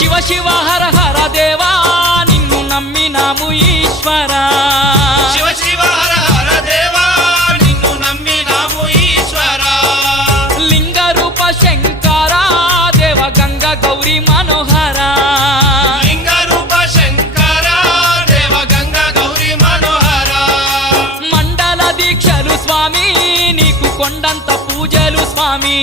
శివ శివ హర హర దేవా నిన్ను నమ్మినాము ఈశ్వరా శివ శివ హర హర దేవా నిన్ను నమ్మినాము ఈశ్వరా లింగ రూప శంకర దేవ గంగ గౌరీ మనోహర లింగ రూప శంకర దేవ గంగ గౌరీ మనోహర మండల దీక్షలు స్వామి నీకు కొండంత పూజలు స్వామి